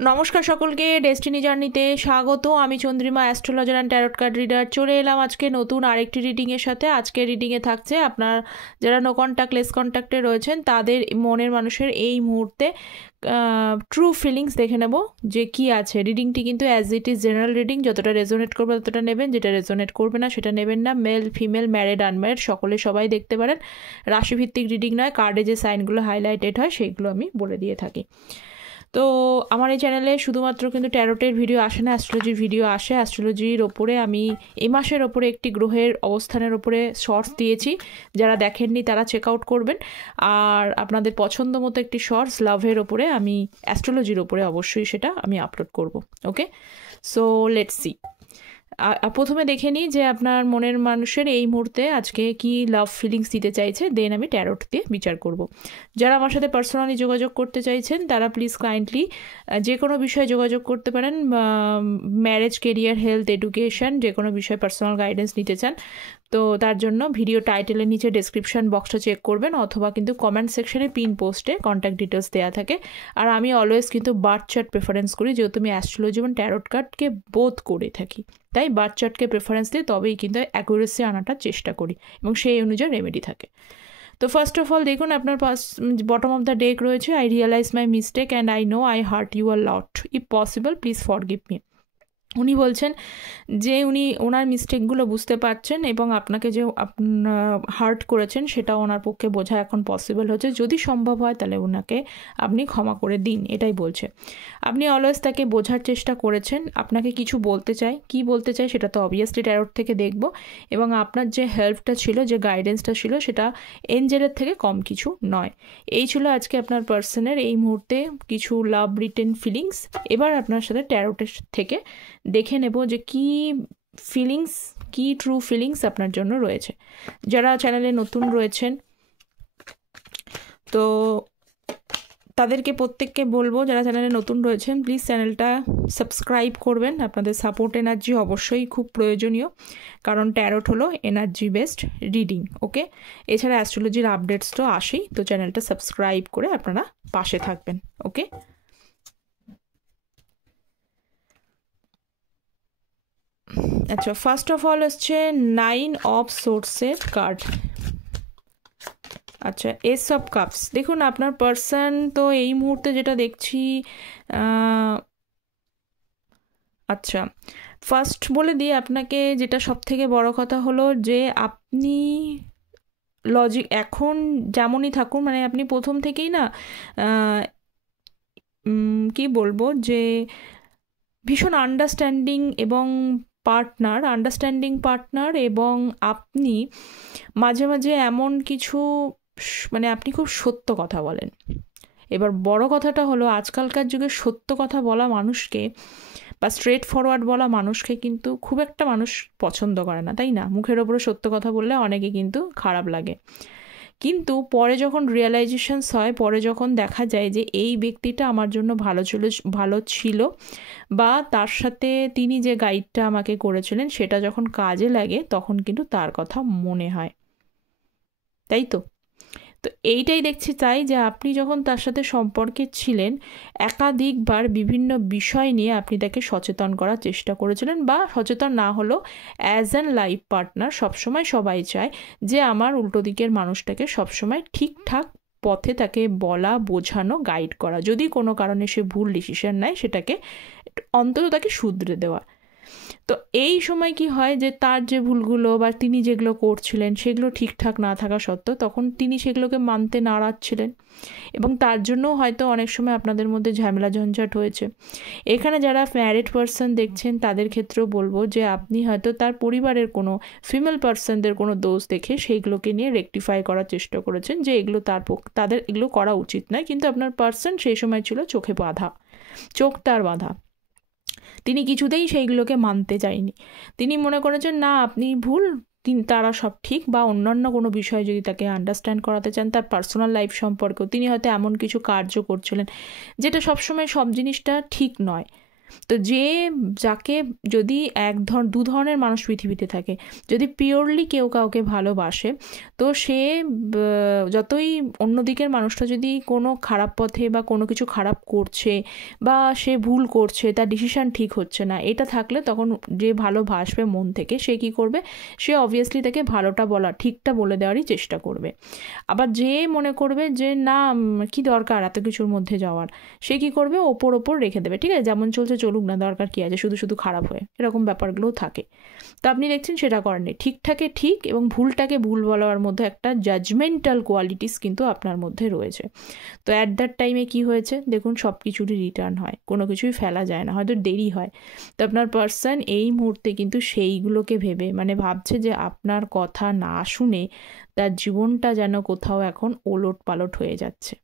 নমস্কার সকলকে, ডেস্টিনি জার্নিতে স্বাগত। আমি Chandrima, astrologer and tarot card reader. চলে এলাম আজকে নতুন আরেকটি রিডিংয়ের সাথে। আজকে রিডিংয়ে থাকছে আপনার যারা নো কন্ট্যাক্ট লেস কন্ট্যাক্টে রয়েছেন তাদের মনের মানুষের এই মুহূর্তে ট্রু ফিলিংস দেখে নেব যে কি আছে। রিডিংটি কিন্তু as it is general reading, যতটা রেজোনেট করবে ততটা নেবেন, যেটা রেজোনেট করবে না সেটা নেবেন না। মেল ফিমেল ম্যারিড আনম্যারিড সবাই দেখতে পারেন। রাশিভিত্তিক রিডিং নয়, কার্ডে যে সাইনগুলো হাইলাইটেড হয় সেইগুলো আমি বলে দিয়ে থাকি। তো আমার এই চ্যানেলে শুধুমাত্র কিন্তু ট্যারোটের ভিডিও আসে না, অ্যাস্ট্রোলজির ভিডিও আসে। অ্যাস্ট্রোলজির ওপরে আমি এই মাসের ওপরে একটি গ্রহের অবস্থানের ওপরে শর্টস দিয়েছি, যারা দেখেননি তারা চেক আউট করবেন। আর আপনাদের পছন্দ মতো একটি শর্টস লাভের ওপরে আমি অ্যাস্ট্রোলজির ওপরে অবশ্যই সেটা আমি আপলোড করব। ওকে, সো লেটস সি। প্রথমে দেখে নিই যে আপনার মনের মানুষের এই মুহূর্তে আজকে কি লাভ ফিলিংস দিতে চাইছে, দেন আমি ট্যারোট দিয়ে বিচার করব। যারা আমার সাথে পার্সোনালি যোগাযোগ করতে চাইছেন তারা প্লিজ কাইন্ডলি যে কোনো বিষয়ে যোগাযোগ করতে পারেন। ম্যারেজ, কেরিয়ার, হেলথ, এডুকেশন, যে কোনো বিষয়ে পার্সোনাল গাইডেন্স নিতে চান তো তার জন্য ভিডিও টাইটেলের নিচে ডেসক্রিপশন বক্সটা চেক করবেন, অথবা কিন্তু কমেন্ট সেকশনে পিন পোস্টে কন্ট্যাক্ট ডিটেলস দেওয়া থাকে। আর আমি অলওয়েজ কিন্তু বার্থ চার্ট প্রেফারেন্স করি, যেহেতু আমি অ্যাস্ট্রোলজি এবং ট্যারোট কার্ডকে বোধ করে থাকি, তাই বার্থ চার্টকে প্রেফারেন্স দিই, তবেই কিন্তু অ্যাকুরেসি আনাটার চেষ্টা করি এবং সেই অনুযায়ী রেমেডি থাকে। তো ফার্স্ট অফ অল দেখুন, আপনার বটম অফ দ্য ডেক রয়েছে I realize my mistake and I know I hurt you a lot, if possible please forgive me. উনি বলছেন যে উনি ওনার মিস্টেকগুলো বুঝতে পারছেন এবং আপনাকে যে হার্ট করেছেন সেটা ওনার পক্ষে বোঝা এখন পসিবল হচ্ছে। যদি সম্ভব হয় তাহলে ওনাকে আপনি ক্ষমা করে দিন, এটাই বলছে। আপনি অলওয়েজ তাকে বোঝার চেষ্টা করেছেন, আপনাকে কিছু বলতে চাই, কি বলতে চাই সেটা তো অবভিয়াসলি ট্যারোট থেকে দেখব। এবং আপনার যে হেল্পটা ছিল, যে গাইডেন্সটা ছিল, সেটা এঞ্জেলের থেকে কম কিছু নয়। এই ছিল আজকে আপনার পার্সনের এই মুহূর্তে কিছু লাভ রিটেন ফিলিংস। এবার আপনার সাথে ট্যারোটের থেকে দেখে নেব যে কি ফিলিংস, কি ট্রু ফিলিংস আপনার জন্য রয়েছে। যারা চ্যানেলে নতুন রয়েছেন তো তাদেরকে প্রত্যেককে বলবো, যারা চ্যানেলে নতুন রয়েছেন প্লিজ চ্যানেলটা সাবস্ক্রাইব করবেন। আপনাদের সাপোর্ট এনার্জি অবশ্যই খুব প্রয়োজনীয়, কারণ ট্যারোট হলো এনার্জি বেসড রিডিং। ওকে, এছাড়া অ্যাস্ট্রোলজির আপডেটস তো আসেই, তো চ্যানেলটা সাবস্ক্রাইব করে আপনারা পাশে থাকবেন। ওকে, আচ্ছা, ফার্স্ট অফ অল হচ্ছে 9 অফ সোর্সের কার্ড। আচ্ছা, এস অফ কাপস। দেখুন আপনার পার্সন তো এই মুহূর্তে যেটা দেখছি, আচ্ছা ফার্স্ট বলে দিই আপনাকে, যেটা সব থেকে বড় কথা হলো যে আপনি লজিক এখন যেমনই থাকুন, মানে আপনি প্রথম থেকেই না কি বলবো, যে ভীষণ আন্ডারস্ট্যান্ডিং পার্টনার, এবং আপনি মাঝে মাঝে এমন কিছু, মানে আপনি খুব সত্য কথা বলেন। এবার বড় কথাটা হলো, আজকালকার যুগে সত্য কথা বলা মানুষকে বা স্ট্রেট ফরওয়ার্ড বলা মানুষকে কিন্তু খুব একটা মানুষ পছন্দ করে না, তাই না? মুখের ওপরে সত্য কথা বললে অনেকে কিন্তু খারাপ লাগে, কিন্তু পরে যখন রিয়েলাইজেশনস হয়, পরে যখন দেখা যায় যে এই ব্যক্তিটা আমার জন্য ভালো ছিল বা তার সাথে তিনি যে গাইডটা আমাকে করেছিলেন সেটা যখন কাজে লাগে, তখন কিন্তু তার কথা মনে হয়, তাই তো? তো এইটাই দেখছি, তাই যে আপনি যখন তার সাথে সম্পর্কে ছিলেন, একাধিকবার বিভিন্ন বিষয় নিয়ে আপনি তাকে সচেতন করার চেষ্টা করেছিলেন, বা সচেতন না হলেও অ্যাজ অ্যান লাইফ পার্টনার সবসময় সবাই চায় যে আমার উল্টো দিকের মানুষটাকে সবসময় ঠিকঠাক পথে তাকে বলা, বোঝানো, গাইড করা। যদি কোনো কারণে সে ভুল ডিসিশন নেয় সেটাকে অন্তত তাকে শুধরে দেওয়া। তো এই সময় কি হয় যে তার যে ভুলগুলো বা তিনি যেগুলো করছিলেন সেগুলো ঠিকঠাক না থাকা সত্ত্বেও তখন তিনি সেগুলোকে মানতে নারাজ ছিলেন, এবং তার জন্য হয়তো অনেক সময় আপনাদের মধ্যে ঝামেলা ঝঞ্ঝাট হয়েছে। এখানে যারা ম্যারিড পার্সন দেখছেন তাদের ক্ষেত্রেও বলবো যে আপনি হয়তো তার পরিবারের কোনো ফিমেল পার্সনদের কোনো দোষ দেখে সেইগুলোকে নিয়ে রেকটিফাই করার চেষ্টা করেছেন, যে এগুলো তাদের এগুলো করা উচিত নয়, কিন্তু আপনার পার্সন সেই সময় ছিল চোখ তার বাঁধা, তিনি কিছুতেই সেইগুলোকে মানতে চায়নি। তিনি মনে করেছেন না আপনি ভুল, তারা সব ঠিক, বা অন্যান্য কোনো বিষয় যদি তাকে আন্ডারস্ট্যান্ড করাতে চান, তার পার্সোনাল লাইফ সম্পর্কেও তিনি হয়তো এমন কিছু কার্য করছিলেন যেটা সবসময় সব জিনিসটা ঠিক নয়। তো যাকে যদি দু ধরনের মানুষ পৃথিবীতে থাকে, যদি পিওরলি কেউ কাউকে ভালোবাসে, তো সে যতই অন্যদিকের মানুষটা যদি কোনো খারাপ পথে বা কোনো কিছু খারাপ করছে বা সে ভুল করছে, তার ডিসিশান ঠিক হচ্ছে না, এটা থাকলে তখন যে ভালোবাসবে মন থেকে সে কী করবে, সে অবভিয়াসলি তাকে ভালোটা ঠিকটা বলে দেওয়ারই চেষ্টা করবে। আবার যে মনে করবে যে না কি দরকার এত কিছুর মধ্যে যাওয়ার, সে কী করবে, ওপর রেখে দেবে, ঠিক আছে যেমন চলছে চলুক না, দরকার কী আছে, শুধু শুধু খারাপ হয়ে, এরকম ব্যাপারগুলোও থাকে। তো আপনি দেখছেন সেটা করেননি, ঠিকঠাকে ঠিক এবং ভুলটাকে ভুল বলার মধ্যে একটা জাজমেন্টাল কোয়ালিটিস কিন্তু আপনার মধ্যে রয়েছে। তো অ্যাট দ্যাট টাইমে কি হয়েছে দেখুন, সব কিছুরই রিটার্ন হয়, কোনো কিছুই ফেলা যায় না, হয়তো দেরি হয়। তো আপনার পার্সন এই মুহূর্তে কিন্তু সেইগুলোকে ভেবে মানে ভাবছে যে আপনার কথা না শুনে তার জীবনটা যেন কোথাও এখন ওলট পালট হয়ে যাচ্ছে।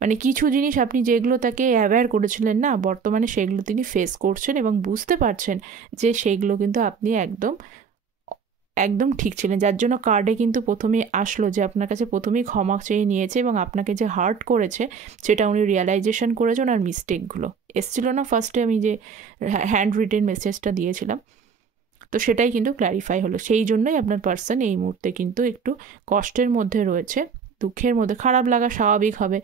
মানে কিছু জিনিস আপনি যেগুলো তাকে অ্যাওয়্যার করেছিলেন না, বর্তমানে সেগুলো তিনি ফেস করছেন এবং বুঝতে পারছেন যে সেগুলো কিন্তু আপনি একদম একদম ঠিক ছিলেন, যার জন্য কার্ডে কিন্তু প্রথমেই আসলো যে আপনার কাছে প্রথমেই ক্ষমা চেয়ে নিয়েছে এবং আপনাকে যে হার্ট করেছে সেটা উনি রিয়েলাইজেশন করেছেন, আর মিস্টেকগুলো এসছিল না ফার্স্টে আমি যে হ্যান্ড রিটেন মেসেজটা দিয়েছিলাম, তো সেটাই কিন্তু ক্ল্যারিফাই হলো। সেই জন্যই আপনার পার্সন এই মুহূর্তে কিন্তু একটু কষ্টের মধ্যে রয়েছে, দুঃখের মধ্যে। খারাপ লাগা স্বাভাবিক হবে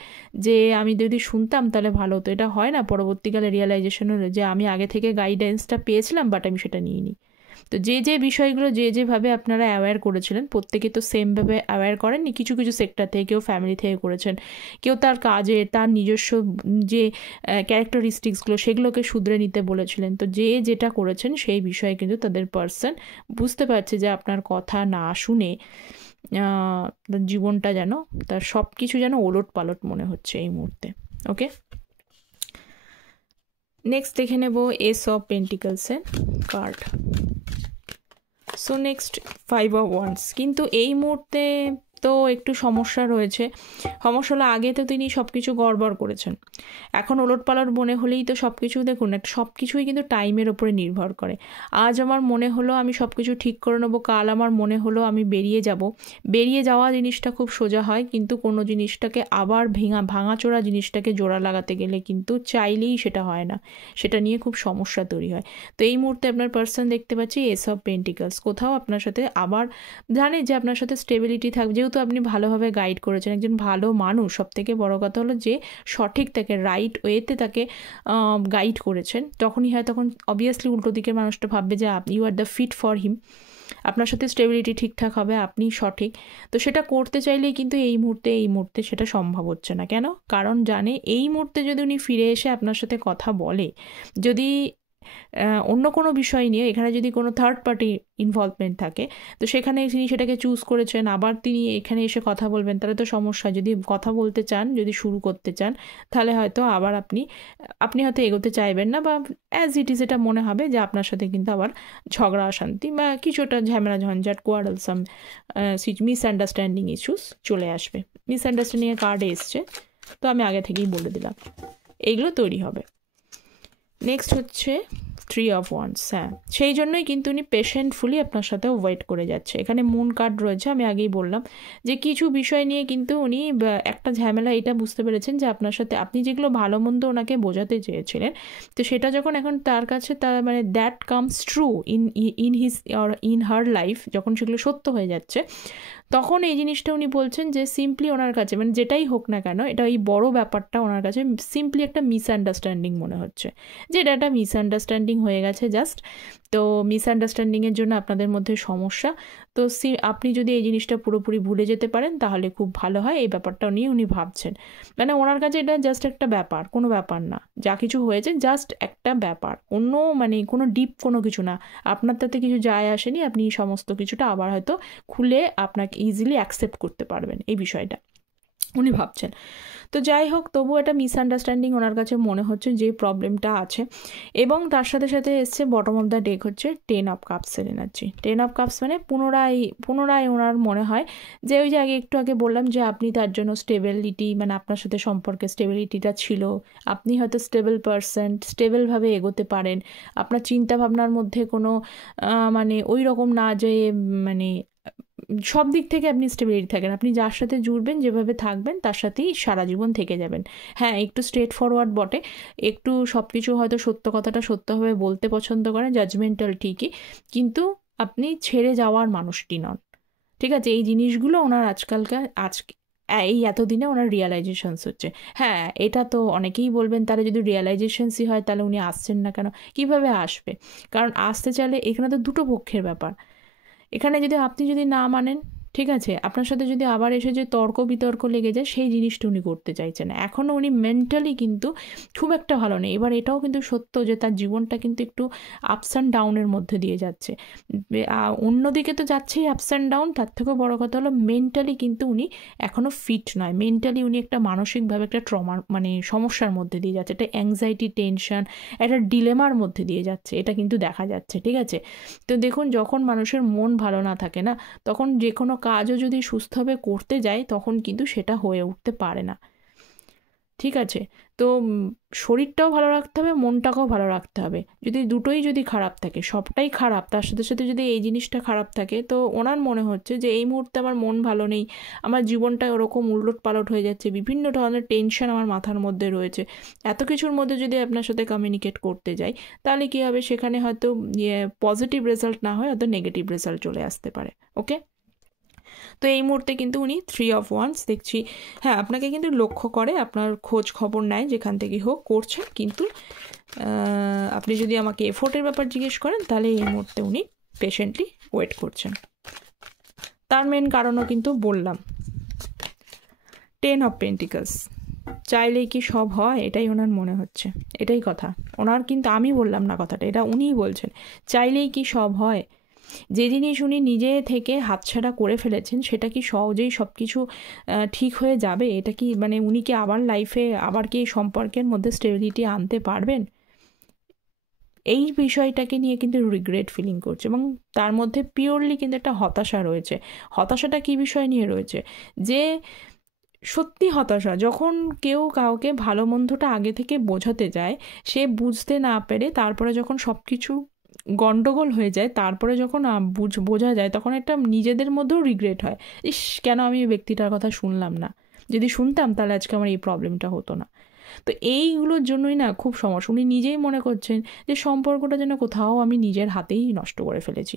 যে আমি যদি শুনতাম তাহলে ভালো হতো, এটা হয় না, পরবর্তীকালে রিয়েলাইজেশন হলো যে আমি আগে থেকে গাইডেন্সটা পেয়েছিলাম বাট আমি সেটা নিইনি। তো যে বিষয়গুলো যেভাবে আপনারা অ্যাওয়্যার করেছিলেন, প্রত্যেকে তো সেমভাবে অ্যাওয়্যার করেননি, কিছু কিছু সেক্টর থেকে, কেউ ফ্যামিলি থেকে করেছেন, কেউ তার কাজে তার নিজস্ব যে ক্যারেক্টারিস্টিক্সগুলো সেগুলোকে শুধরে নিতে বলেছিলেন। তো যেটা করেছেন সেই বিষয়ে কিন্তু তাদের পার্সন বুঝতে পারছে যে আপনার কথা না শুনে তার জীবনটা যেন, তার সব কিছু যেন ওলট পালট মনে হচ্ছে এই মুহূর্তে। ওকে, নেক্সট দেখে নেব এস অফ পেন্টিকলসের card. So next 5 of wands. কিন্তু এই মুহূর্তে তো একটু সমস্যা রয়েছে। সমস্যা হলো আগে তো তিনি সব কিছু গড়বড় করেছেন, এখন ওলটপালট মনে হলেই তো সব কিছু দেখুন, একটা সব কিছুই কিন্তু টাইমের ওপরে নির্ভর করে। আজ আমার মনে হলো আমি সব কিছু ঠিক করে নেবো, কাল আমার মনে হলো আমি বেরিয়ে যাব। বেরিয়ে যাওয়া জিনিসটা খুব সোজা হয়, কিন্তু কোনো জিনিসটাকে আবার ভাঙাচোরা জিনিসটাকে জোড়া লাগাতে গেলে কিন্তু চাইলেই সেটা হয় না, সেটা নিয়ে খুব সমস্যা তৈরি হয়। তো এই মুহূর্তে আপনার পার্সন দেখতে পাচ্ছি এস অফ পেন্টিকলস, কোথাও আপনার সাথে আবার জানে যে আপনার সাথে স্টেবিলিটি থাকবে, যেহেতু আপনি ভালোভাবে গাইড করেছেন, একজন ভালো মানুষ, সব থেকে বড় কথা হলো যে সঠিক তাকে রাইট ওয়েতে তাকে গাইড করেছেন, তখনই হয় তখন অবভিয়াসলি উল্টো দিকের মানুষটা ভাববে যে you are the fit for him, আপনার সাথে স্টেবিলিটি ঠিকঠাক হবে, আপনি সঠিক। তো সেটা করতে চাইলেই কিন্তু এই মুহূর্তে সেটা সম্ভব হচ্ছে না। কেন? কারণ জানে এই মুহূর্তে যদি উনি ফিরে এসে আপনার সাথে কথা বলে, যদি অন্য কোনো বিষয় নিয়ে, এখানে যদি কোনো থার্ড পার্টি ইনভলভমেন্ট থাকে, তো সেখানে তিনি সেটাকে চুজ করেছেন, আবার তিনি এখানে এসে কথা বলবেন, তাহলে তো সমস্যা। যদি কথা বলতে চান, যদি শুরু করতে চান, তাহলে হয়তো আবার আপনি হয়তো এগোতে চাইবেন না, বা অ্যাজ ইট ইজ এটা মনে হবে যে আপনার সাথে কিন্তু আবার ঝগড়া অশান্তি বা কিছুটা ঝামেলা ঝঞ্ঝাট, কোয়ারেলসাম মিসআন্ডারস্ট্যান্ডিং ইস্যুস চলে আসবে। মিসআন্ডারস্ট্যান্ডিংয়ের কার্ডে এসছে, তো আমি আগে থেকেই বলে দিলাম এইগুলো তৈরি হবে। নেক্সট হচ্ছে 3 অফ ওয়ান্ডস। হ্যাঁ, সেই জন্যই কিন্তু উনি পেশেন্টফুলি আপনার সাথে ওয়েট করে যাচ্ছে। এখানে মুন কার্ড রয়েছে, আমি আগেই বললাম যে কিছু বিষয় নিয়ে কিন্তু উনি একটা ঝামেলা এটা বুঝতে পেরেছেন যে আপনার সাথে আপনি যেগুলো ভালো মন্দ ওনাকে বোঝাতে চেয়েছিলেন, তো সেটা যখন এখন তার কাছে তার মানে that comes true in his or in her life, যখন সেগুলো সত্য হয়ে যাচ্ছে, তখন এই জিনিসটা উনি বলছেন যে সিম্পলি ওনার কাছে মানে যেটাই হোক না কেন, এটা এই বড় ব্যাপারটা ওনার কাছে সিম্পলি একটা মিসআন্ডারস্ট্যান্ডিং মনে হচ্ছে, যে এটা একটা মিসআন্ডারস্ট্যান্ডিং হয়ে গেছে জাস্ট। তো মিসআন্ডারস্ট্যান্ডিংয়ের জন্য আপনাদের মধ্যে সমস্যা। তো আপনি যদি এই জিনিসটা পুরোপুরি ভুলে যেতে পারেন তাহলে খুব ভালো হয়, এই ব্যাপারটা নিয়ে উনি ভাবছেন। মানে ওনার কাছে এটা জাস্ট একটা ব্যাপার, কোনো ব্যাপার না, যা কিছু হয়েছে জাস্ট একটা ব্যাপার, অন্য মানে কোনো ডিপ কোনো কিছু না, আপনার তাতে কিছু যায় আসেনি, আপনি সমস্ত কিছুটা আবার হয়তো খুলে আপনাকে ইজিলি অ্যাকসেপ্ট করতে পারবেন, এই বিষয়টা উনি ভাবছেন। তো যাই হোক, তবু একটা মিসআন্ডারস্ট্যান্ডিং ওনার কাছে মনে হচ্ছে যে প্রবলেমটা আছে। এবং তার সাথে সাথে এসছে বটম অফ দ্য ডেক হচ্ছে 10 অফ কাপসের এনার্জি। 10 অফ কাপস মানে পুনরায় ওনার মনে হয় যে ওই যে একটু আগে বললাম যে আপনি তার জন্য স্টেবিলিটি, মানে আপনার সাথে সম্পর্কে স্টেবিলিটিটা ছিল, আপনি হয়তো স্টেবল পারসন, স্টেবলভাবে এগোতে পারেন, আপনার চিন্তাভাবনার মধ্যে কোনো মানে ওই রকম না যে মানে সব দিক থেকে আপনি স্টেবিলিটি থাকেন, আপনি যার সাথে জুড়বেন যেভাবে থাকবেন তার সাথেই সারা জীবন থেকে যাবেন। হ্যাঁ, একটু স্ট্রেট ফরওয়ার্ড বটে, একটু সব কিছু হয়তো সত্য কথাটা সত্যভাবে বলতে পছন্দ করেন, জাজমেন্টাল ঠিকই, কিন্তু আপনি ছেড়ে যাওয়ার মানুষটি নন। ঠিক আছে, এই জিনিসগুলো ওনার এই এতদিনে ওনার রিয়ালাইজেশনস হচ্ছে। হ্যাঁ, এটা তো অনেকেই বলবেন তাহলে যদি রিয়ালাইজেশনসই হয় তাহলে উনি আসছেন না কেন? কিভাবে আসবে? কারণ আসতে চাইলে এখানে তো দুটো পক্ষের ব্যাপার। এখানে যদি আপনি যদি না মানেন, ঠিক আছে, আপনার সাথে যদি আবার এসে যে তর্ক বিতর্ক লেগে যায়, সেই জিনিসটা উনি করতে চাইছেন না। এখনও উনি মেন্টালি কিন্তু খুব একটা ভালো নেই। এবার এটাও কিন্তু সত্য যে তার জীবনটা কিন্তু একটু আপস অ্যান্ড ডাউনের মধ্যে দিয়ে যাচ্ছে। অন্যদিকে তো যাচ্ছেই আপস অ্যান্ড ডাউন, তার থেকেও বড় কথা হলো মেন্টালি কিন্তু উনি এখনও ফিট নয়। মেন্টালি উনি একটা মানসিকভাবে একটা ট্রমার মানে সমস্যার মধ্যে দিয়ে যাচ্ছে, একটা অ্যাংজাইটি, টেনশন, একটা ডিলেমার মধ্যে দিয়ে যাচ্ছে, এটা কিন্তু দেখা যাচ্ছে। ঠিক আছে, তো দেখুন, যখন মানুষের মন ভালো না থাকে না, তখন যে কোনো কাজও যদি সুস্থভাবে করতে যায় তখন কিন্তু সেটা হয়ে উঠতে পারে না। ঠিক আছে, তো শরীরটাও ভালো রাখতে হবে, মনটাকেও ভালো রাখতে হবে। যদি দুটোই যদি খারাপ থাকে, সবটাই খারাপ, তার সাথে সাথে যদি এই জিনিসটা খারাপ থাকে, তো ওনার মনে হচ্ছে যে এই মুহূর্তে আমার মন ভালো নেই, আমার জীবনটা ওরকম উলট পালট হয়ে যাচ্ছে, বিভিন্ন ধরনের টেনশন আমার মাথার মধ্যে রয়েছে। এত কিছুর মধ্যে যদি আপনার সাথে কমিউনিকেট করতে যাই, তাহলে কী হবে, সেখানে হয়তো পজিটিভ রেজাল্ট না হয়, হয়তো নেগেটিভ রেজাল্ট চলে আসতে পারে। ওকে, তো এই মুহূর্তে কিন্তু উনি 3 of Wands দেখছি। হ্যাঁ, আপনাকে কিন্তু লক্ষ্য করে, আপনার খোঁজ খবর নেয়, যেখান থেকে হোক করছে, কিন্তু আপনি যদি আমাকে এফোর্টের ব্যাপার জিজ্ঞেস করেন তাহলে এই মুহূর্তে উনি পেশেন্টলি ওয়েট করছেন। তার মেন কারণও কিন্তু বললাম, 10 of Pentacles, চাইলেই কি সব হয়, এটাই ওনার মনে হচ্ছে, এটাই কথা ওনার, কিন্তু আমি বললাম না কথাটা, এটা উনিই বলছেন। চাইলেই কি সব হয়? যে জিনিস উনি নিজে থেকে হাতছাড়া করে ফেলেছেন, সেটা কি সহজেই সব কিছু ঠিক হয়ে যাবে? এটা কি মানে উনি কি আবার লাইফে আবার কি সম্পর্কের মধ্যে স্টেবিলিটি আনতে পারবেন? এই বিষয়টাকে নিয়ে কিন্তু রিগ্রেট ফিলিং করছে, এবং তার মধ্যে পিওরলি কিন্তু একটা হতাশা রয়েছে। হতাশাটা কী বিষয় নিয়ে রয়েছে? যে সত্যি হতাশা, যখন কেউ কাউকে ভালো মন্দটা আগে থেকে বোঝাতে যায়, সে বুঝতে না পেরে তারপরে যখন সব কিছু গন্ডগোল হয়ে যায়, তারপরে যখন বোঝা যায়, তখন একটা নিজেদের মধ্যেও রিগ্রেট হয়, ইস কেন আমি এই ব্যক্তিটার কথা শুনলাম না, যদি শুনতাম তাহলে আজকে আমার এই প্রবলেমটা হতো না। তো এইগুলোর জন্যই না খুব সমস্যা। উনি নিজেই মনে করছেন যে সম্পর্কটা যেন কোথাও আমি নিজের হাতেই নষ্ট করে ফেলেছি।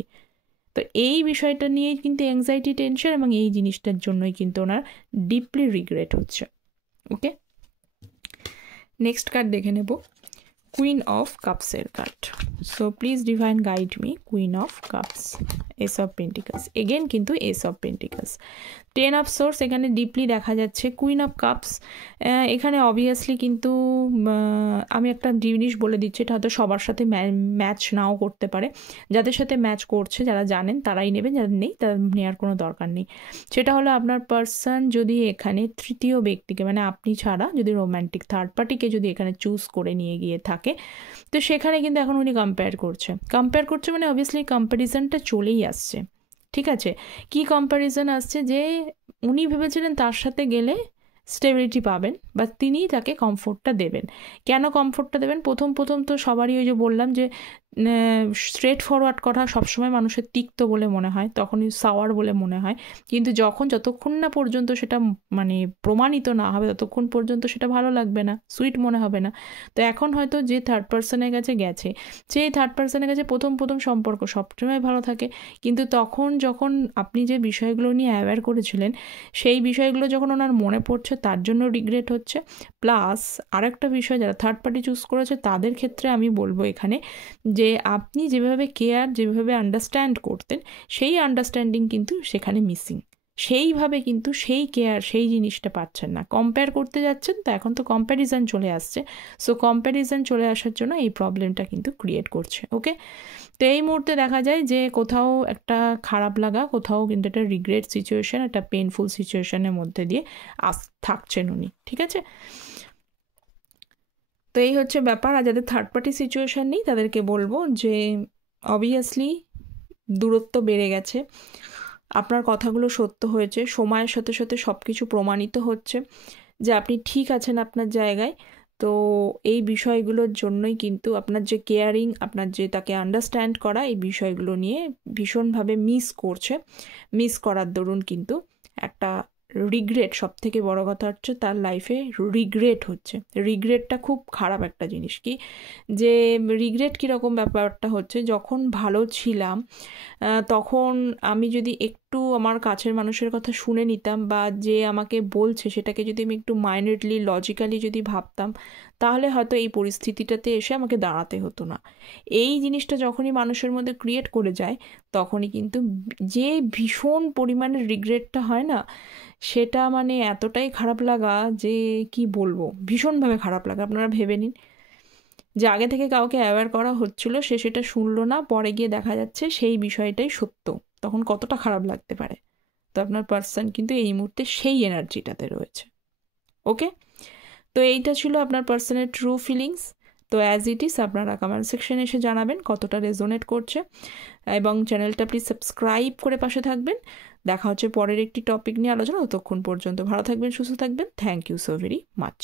তো এই বিষয়টা নিয়েই কিন্তু অ্যাংজাইটি, টেনশন, এবং এই জিনিসটার জন্যই কিন্তু ওনার ডিপলি রিগ্রেট হচ্ছে। ওকে, নেক্সট কার্ড দেখে নেব, কুইন অফ কাপসের card. So please divine guide me, queen of cups, ace of pentacles, again কিন্তু ace of pentacles, 10 of swords এখানে ডিপলি দেখা যাচ্ছে, কুইন অফ কাপস এখানে অবভিয়াসলি কিন্তু আমি একটা জিনিস বলে দিচ্ছি, এটা হয়তো সবার সাথে ম্যাচ নাও করতে পারে। যাদের সাথে ম্যাচ করছে, যারা জানেন তারাই নেবেন, যাদের নেই তাদের নেওয়ার কোনো দরকার নেই। সেটা হলো আপনার পার্সন যদি এখানে তৃতীয় ব্যক্তিকে, মানে আপনি ছাড়া যদি রোম্যান্টিক থার্ড পার্টিকে যদি এখানে চুজ করে নিয়ে গিয়ে থাকে, তো সেখানে কিন্তু এখন উনি কম্পেয়ার করছে মানে অবভিয়াসলি কম্প্যারিজনটা চলেই আসছে। ঠিক আছে, কি কম্প্যারিজন আসছে, যে উনি ভেবেছিলেন তার সাথে গেলে স্টেবিলিটি পাবেন, বা তিনি তাকে কমফোর্টটা দেবেন। কেন কমফোর্টটা দেবেন? প্রথম তো সবারই ওই যে বললাম যে স্ট্রেট ফরওয়ার্ড কথা সবসময় মানুষের তিক্ত বলে মনে হয়, তখনই সাওয়ার বলে মনে হয়, কিন্তু যতক্ষণ না পর্যন্ত সেটা মানে প্রমাণিত না হবে, ততক্ষণ পর্যন্ত সেটা ভালো লাগবে না, সুইট মনে হবে না। তো এখন হয়তো যে থার্ড পার্সনের কাছে গেছে, সেই থার্ড পার্সনের কাছে প্রথম সম্পর্ক সবসময় ভালো থাকে, কিন্তু তখন যখন আপনি যে বিষয়গুলো নিয়ে অ্যাওয়্যার করেছিলেন, সেই বিষয়গুলো যখন ওনার মনে পড়ছে, তার জন্য রিগ্রেট হচ্ছে। প্লাস আরেকটা বিষয়, যারা থার্ড পার্টি চুজ করেছে তাদের ক্ষেত্রে আমি বলবো এখানে, যে আপনি যেভাবে কেয়ার, যেভাবে আন্ডারস্ট্যান্ড করতেন, সেই আন্ডারস্ট্যান্ডিং কিন্তু সেখানে মিসিং। সেইভাবে কিন্তু সেই কেয়ার, সেই জিনিসটা পাচ্ছেন না, কম্পেয়ার করতে যাচ্ছেন, তো এখন তো কম্প্যারিজন চলে আসছে। সো কম্প্যারিজন চলে আসার জন্য এই প্রবলেমটা কিন্তু ক্রিয়েট করছে। ওকে, তো এই মুহূর্তে দেখা যায় যে কোথাও একটা খারাপ লাগা, কোথাও কিন্তু একটা রিগ্রেট সিচুয়েশন, একটা পেনফুল সিচুয়েশনের মধ্যে দিয়ে থাকছেন উনি। ঠিক আছে, তো এই হচ্ছে ব্যাপার। আর যাদের থার্ড পার্টি সিচুয়েশান নেই তাদেরকে বলবো যে অবভিয়াসলি দূরত্ব বেড়ে গেছে, আপনার কথাগুলো সত্য হয়েছে, সময়ের সাথে সাথে সব কিছু প্রমাণিত হচ্ছে যে আপনি ঠিক আছেন আপনার জায়গায়। তো এই বিষয়গুলোর জন্যই কিন্তু আপনার যে কেয়ারিং, আপনার যে তাকে আন্ডারস্ট্যান্ড করা, এই বিষয়গুলো নিয়ে ভীষণভাবে মিস করার দরুন কিন্তু একটা রিগ্রেট, সব থেকে বড় কথা হচ্ছে তার লাইফে রিগ্রেট হচ্ছে। রিগ্রেটটা খুব খারাপ একটা জিনিস। কি যে রিগ্রেট কীরকম ব্যাপারটা হচ্ছে, যখন ভালো ছিলাম তখন আমি যদি একটু আমার কাছের মানুষের কথা শুনে নিতাম, বা যে আমাকে বলছে সেটাকে যদি আমি একটু মাইন্ডলি লজিক্যালি যদি ভাবতাম, তাহলে হয়তো এই পরিস্থিতিটাতে এসে আমাকে দাঁড়াতে হতো না। এই জিনিসটা যখনই মানুষের মধ্যে ক্রিয়েট করে যায়, তখনই কিন্তু যে ভীষণ পরিমাণে রিগ্রেটটা হয় না, সেটা মানে এতটাই খারাপ লাগা যে কি বলবো, ভীষণভাবে খারাপ লাগা। আপনারা ভেবে নিন যে আগে থেকে কাউকে অ্যাওয়্যার করা হচ্ছিল, সে সেটা শুনলো না, পরে গিয়ে দেখা যাচ্ছে সেই বিষয়টাই সত্য, তখন কতটা খারাপ লাগতে পারে। তো আপনার পার্সন কিন্তু এই মুহূর্তে সেই এনার্জিটাতে রয়েছে। ওকে, তো এইটা ছিল আপনার পার্সনের ট্রু ফিলিংস। তো অ্যাজ ইট ইজ আপনারা কমেন্ট সেকশনে এসে জানাবেন কতটা রেজোনেট করছে, এবং চ্যানেলটা প্লিজ সাবস্ক্রাইব করে পাশে থাকবেন। দেখা হচ্ছে পরের একটি টপিক নিয়ে আলোচনা। ততক্ষণ পর্যন্ত ভালো থাকবেন, সুস্থ থাকবেন। Thank you so very much.